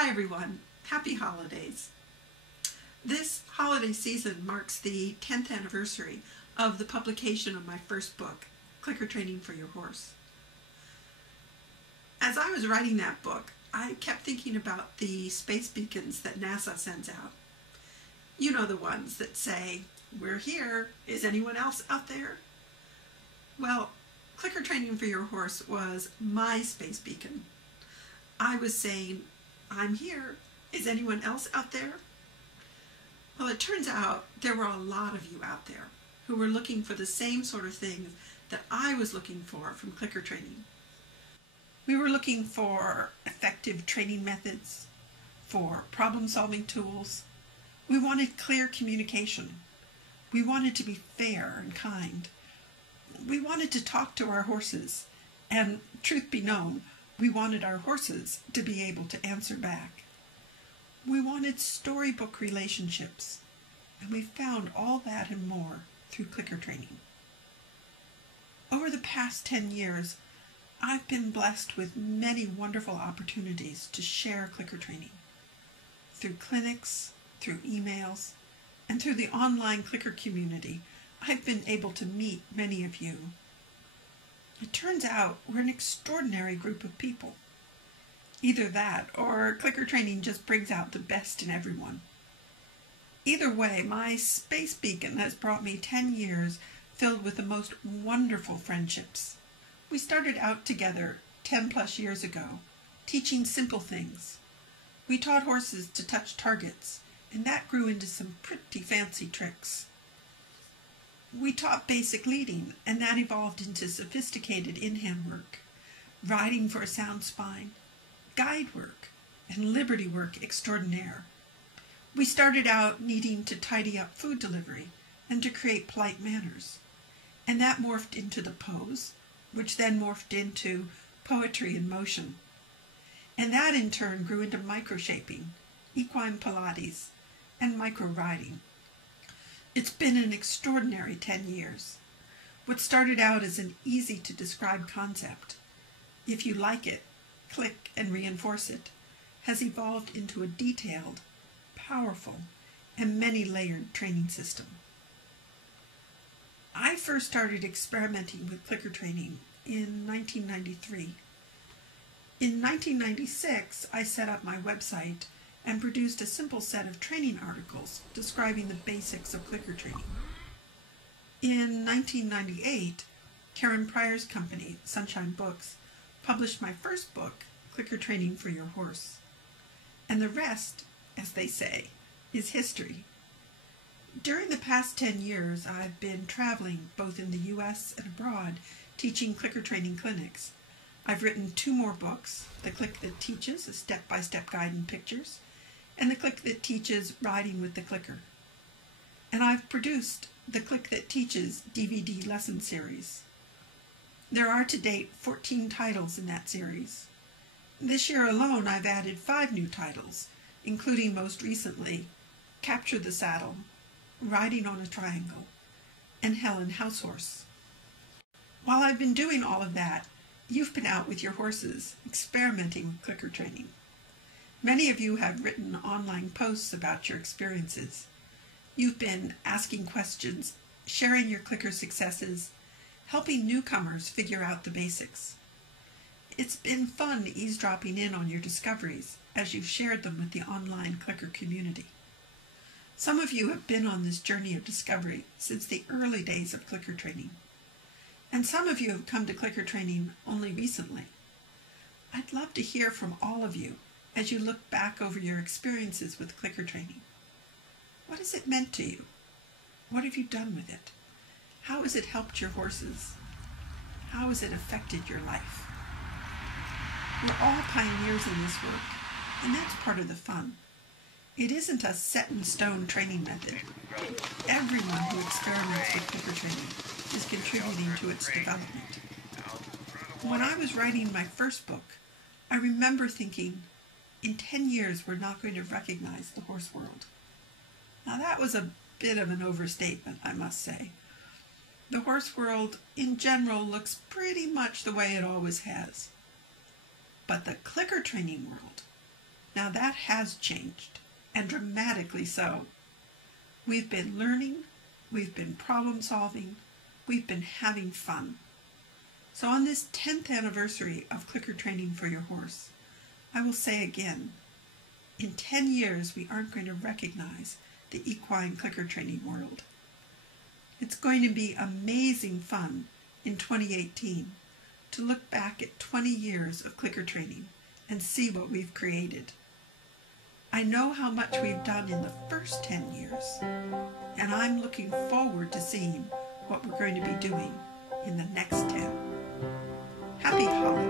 Hi everyone, happy holidays. This holiday season marks the 10th anniversary of the publication of my first book, Clicker Training for Your Horse. As I was writing that book, I kept thinking about the space beacons that NASA sends out. You know, the ones that say, "We're here, is anyone else out there?" Well, Clicker Training for Your Horse was my space beacon. I was saying, "I'm here, is anyone else out there?" Well, it turns out there were a lot of you out there who were looking for the same sort of things that I was looking for from clicker training. We were looking for effective training methods, for problem-solving tools. We wanted clear communication. We wanted to be fair and kind. We wanted to talk to our horses, and truth be known, we wanted our horses to be able to answer back. We wanted storybook relationships, and we found all that and more through clicker training. Over the past 10 years, I've been blessed with many wonderful opportunities to share clicker training. Through clinics, through emails, and through the online clicker community, I've been able to meet many of you. It turns out we're an extraordinary group of people. Either that, or clicker training just brings out the best in everyone. Either way, my space beacon has brought me 10 years filled with the most wonderful friendships. We started out together 10 plus years ago, teaching simple things. We taught horses to touch targets, and that grew into some pretty fancy tricks. We taught basic leading, and that evolved into sophisticated in-hand work, riding for a sound spine, guide work, and liberty work extraordinaire. We started out needing to tidy up food delivery and to create polite manners, and that morphed into the pose, which then morphed into poetry in motion. And that in turn grew into micro-shaping, equine Pilates, and micro-riding. It's been an extraordinary 10 years. What started out as an easy-to-describe concept, if you like it, click and reinforce it, has evolved into a detailed, powerful, and many-layered training system. I first started experimenting with clicker training in 1993. In 1996, I set up my website and produced a simple set of training articles describing the basics of clicker training. In 1998, Karen Pryor's company, Sunshine Books, published my first book, Clicker Training for Your Horse. And the rest, as they say, is history. During the past 10 years, I've been traveling both in the U.S. and abroad, teaching clicker training clinics. I've written 2 more books, The Click That Teaches, a step-by-step guide in pictures, and The Click That Teaches, Riding with the Clicker. And I've produced the Click That Teaches DVD lesson series. There are to date 14 titles in that series. This year alone, I've added 5 new titles, including most recently, Capture the Saddle, Riding on a Triangle, and Helen Househorse. While I've been doing all of that, you've been out with your horses, experimenting with clicker training. Many of you have written online posts about your experiences. You've been asking questions, sharing your clicker successes, helping newcomers figure out the basics. It's been fun eavesdropping in on your discoveries as you've shared them with the online clicker community. Some of you have been on this journey of discovery since the early days of clicker training, and some of you have come to clicker training only recently. I'd love to hear from all of you as you look back over your experiences with clicker training. What has it meant to you? What have you done with it? How has it helped your horses? How has it affected your life? We're all pioneers in this work, and that's part of the fun. It isn't a set-in-stone training method. Everyone who experiments with clicker training is contributing to its development. When I was writing my first book, I remember thinking, in 10 years we're not going to recognize the horse world. Now that was a bit of an overstatement, I must say. The horse world in general looks pretty much the way it always has. But the clicker training world, Now that has changed, and dramatically so. We've been learning, we've been problem solving, we've been having fun. So on this 10th anniversary of clicker training for your horse, I will say again, in 10 years we aren't going to recognize the equine clicker training world. It's going to be amazing fun in 2018 to look back at 20 years of clicker training and see what we've created. I know how much we've done in the first 10 years, and I'm looking forward to seeing what we're going to be doing in the next 10. Happy holidays!